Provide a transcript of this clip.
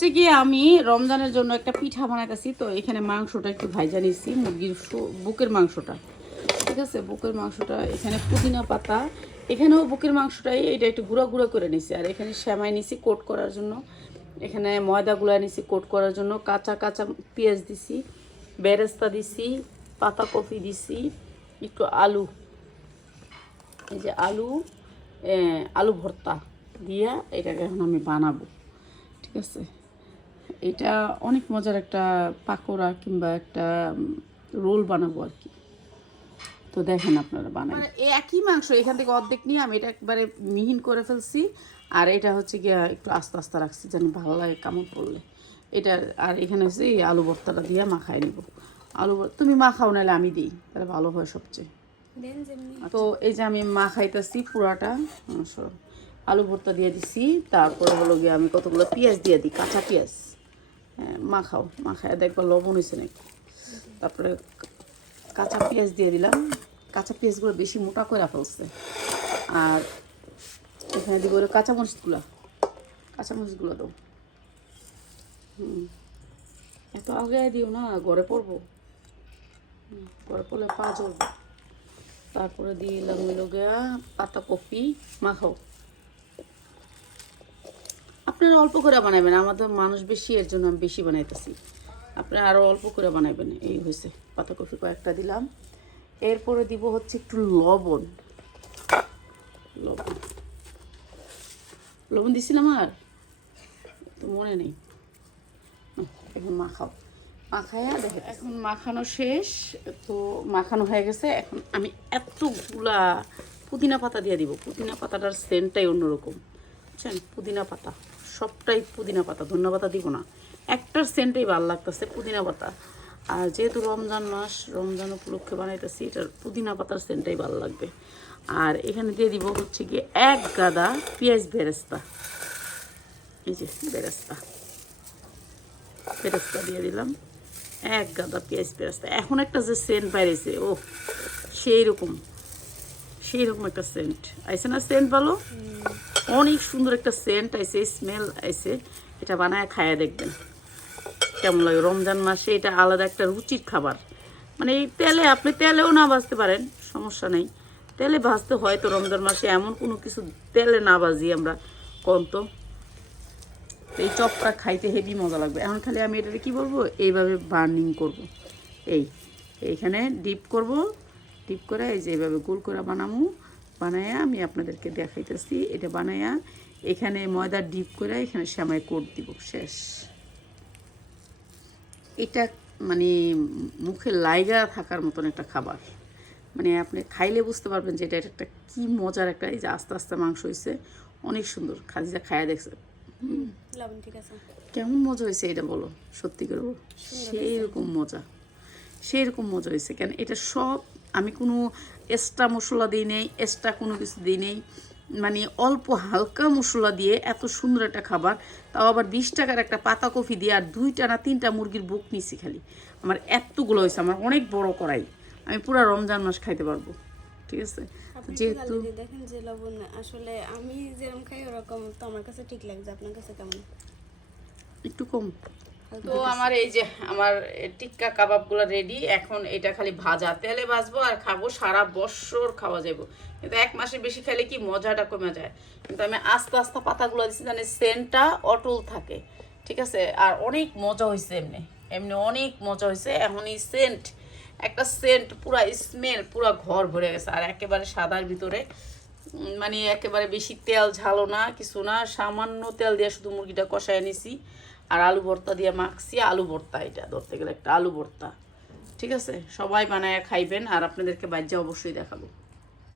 হচ্ছে কি আমি রমজানের জন্য একটা পিঠা বানাইতেছি। তো এখানে মাংসটা একটু ভাইজা নিচ্ছি, মুরগির বুকের মাংসটা। ঠিক আছে, বুকের মাংসটা এখানে পুদিনা পাতা, এখানেও বুকের মাংসটাই এটা একটু গুঁড়া গুঁড়া করে নিছি। আর এখানে সেমাই নিছি কোট করার জন্য, এখানে ময়দা গুলা নিছি কোট করার জন্য, কাঁচা কাঁচা পেঁয়াজ দিছি, বেরেস্তা দিছি, পাতাকপি দিছি, একটু আলু, এই যে আলু, আলু ভর্তা দিয়া এটাকে এখন আমি বানাবো। ঠিক আছে, এটা অনেক মজার একটা পাকোড়া কিংবা একটা রোল বানাবো আর কি। তো দেখেন আপনারা বানাই, একই মাংস এখান থেকে অর্ধেক নিয়ে আমি এটা একবারে মিহিন করে ফেলছি। আর এটা হচ্ছে গিয়ে একটু আস্তে আস্তে রাখছি যেন ভালো লাগে কামড় পড়লে এটা। আর এখানে হচ্ছে এই আলু ভর্তাটা দিয়ে মাখাই নিব। আলু তুমি মাখাও নাহলে আমি দিই, তাহলে ভালো হয় সবচেয়ে। তো এই যে আমি মাখাইতেছি পুরাটা আলু ভর্তা দিয়ে দিছি। তারপরে হলো গিয়ে আমি কতগুলো পেঁয়াজ দিয়ে দিই, কাঁচা পেঁয়াজ। হ্যাঁ, মাখাও, মাখায় দেখবার লবণ হয়েছে নাকি। তারপরে কাঁচা পেঁয়াজ দিয়ে দিলাম, কাঁচা পেঁয়াজগুলো বেশি মোটা করে ফেলছে। আর এখানে দিব কাঁচামরিচগুলো দাও। এত আগে দিও না, ঘরে পড়বো, ঘরে পড়লে পা জ্বলবে। তারপরে দিলাম হলো গিয়া পাতাকপি, মাখাও। আপনারা অল্প করে বানাবেন, আমাদের মানুষ বেশি এর জন্য আমি বেশি বানাইতেছি। আপনারা আরও অল্প করে বানাবেন। এই হয়েছে, পাতাকপি কয়েকটা দিলাম। এরপরে দিব হচ্ছে একটু লবণ। লবণ লবণ দিছিলাম, আর তো মনে নেই। এখন মাখাও, মাখায়া দেখে এখন মাখানো শেষ। তো মাখানো হয়ে গেছে। এখন আমি এতগুলা পুদিনা পাতা দিয়ে দিব। পুদিনা পাতাটার সেন্টটাই অন্যরকম, বুঝছেন? পুদিনা পাতা সবটাই পুদিনা পাতা, ধনিয়া পাতা দিব না। একটার সেন্টটাই ভালো লাগতেছে, পুদিনা পাতা। আর যেহেতু রমজান মাস, রমজান উপলক্ষে বানাইতেছি, এটার পুদিনা পাতার সেন্টটাই ভালো লাগবে। আর এখানে দিয়ে দিব হচ্ছে গিয়ে এক গাদা পেঁয়াজ বেরেস্তা। এই যে বেরেস্তা দিয়ে দিলাম, এক গাদা পেঁয়াজ বেরেস্তা। এখন একটা যে সেন্ট বাইরেছে, ও সেই রকম একটা সেন্ট আইসে না? সেন্ট ভালো, অনেক সুন্দর একটা সেন্ট আইসে, স্মেল আইসে। এটা বানায় খায়া দেখবেন কেমন লাগে। রমজান মাসে এটা আলাদা একটা রুচির খাবার। মানে এই তেলে, আপনি তেলেও না ভাজতে পারেন, সমস্যা নেই। তেলে ভাজতে হয় তো রমজান মাসে, এমন কোনো কিছু তেলে না ভাজি আমরা কোন তো। এই চপটা খাইতে হেভি মজা লাগবে। এখন খালি আমি এটাকে কী বলবো, এইভাবে বার্নিং করব। এইখানে ডিপ করব, ডিপ করে এই যে এইভাবে গোল করে বানায়া আমি আপনাদেরকে দেখাইতেছি। এটা বানায়া এখানে ময়দা ডিপ করে এখানে সেমাই কোট দিব, শেষ। এটা মানে মুখে লাইগা থাকার মতন একটা খাবার। মানে আপনি খাইলে বুঝতে পারবেন যে এটা একটা কী মজার একটা। এই যে আস্তে আস্তে মাংস হয়েছে, অনেক সুন্দর। খাদিজা খায়া দেখছে কেমন মজা হয়েছে এটা বলো, সত্যি করে বলো। সেই রকম মজা হয়েছে। কেন এটা সব আমি কোনো এক্সট্রা মশলা দিই নেই, এক্সট্রা কোনো কিছু দিই নেই। মানে অল্প হালকা মশলা দিয়ে এত সুন্দর একটা খাবার, তাও আবার 20 টাকার একটা পাতাকপি দিয়ে। আর 2টা না 3টা মুরগির বুক নিছি খালি। আমার এতগুলো হয়েছে, আমার অনেক বড় কড়াই, আমি পুরো রমজান মাস খাইতে পারবো। ঠিক আছে, যেহেতু দেখেন যে লবণ আসলে আমি যেরকম খাই ওরকম, তো আমার কাছে ঠিক লাগছে। আপনার কাছে কেমন? একটু কম। তো আমার এই যে আমার টিক্কা কাবাবগুলো রেডি। এখন এটা খালি ভাজা, তেলে ভাজবো আর খাবো, সারা বছর খাওয়া যাবো। কিন্তু 1 মাসের বেশি খাইলে কি মজাটা কমে যায়। কিন্তু আমি আস্তে আস্তে পাতাগুলো দিচ্ছি, জানি সেন্টটা অটল থাকে। ঠিক আছে, আর অনেক মজা হয়েছে, এমনি অনেক মজা হয়েছে। এখন এই একটা সেন্ট পুরা স্মেল পুরা ঘর ভরে গেছে। আর একেবারে সাদার ভিতরে, মানে একেবারে বেশি তেল ঝালো না, কিছু না, সামান্য তেল দিয়ে শুধু মুরগিটা কষায় নিছি। আর আলু ভর্তা দিয়ে মাখছি। আলু ভর্তা, এটা ধরতে গেলে একটা আলু ভর্তা। ঠিক আছে, সবাই বানায় খাইবেন। আর আপনাদেরকে বাজ্যা অবশ্যই দেখাবো।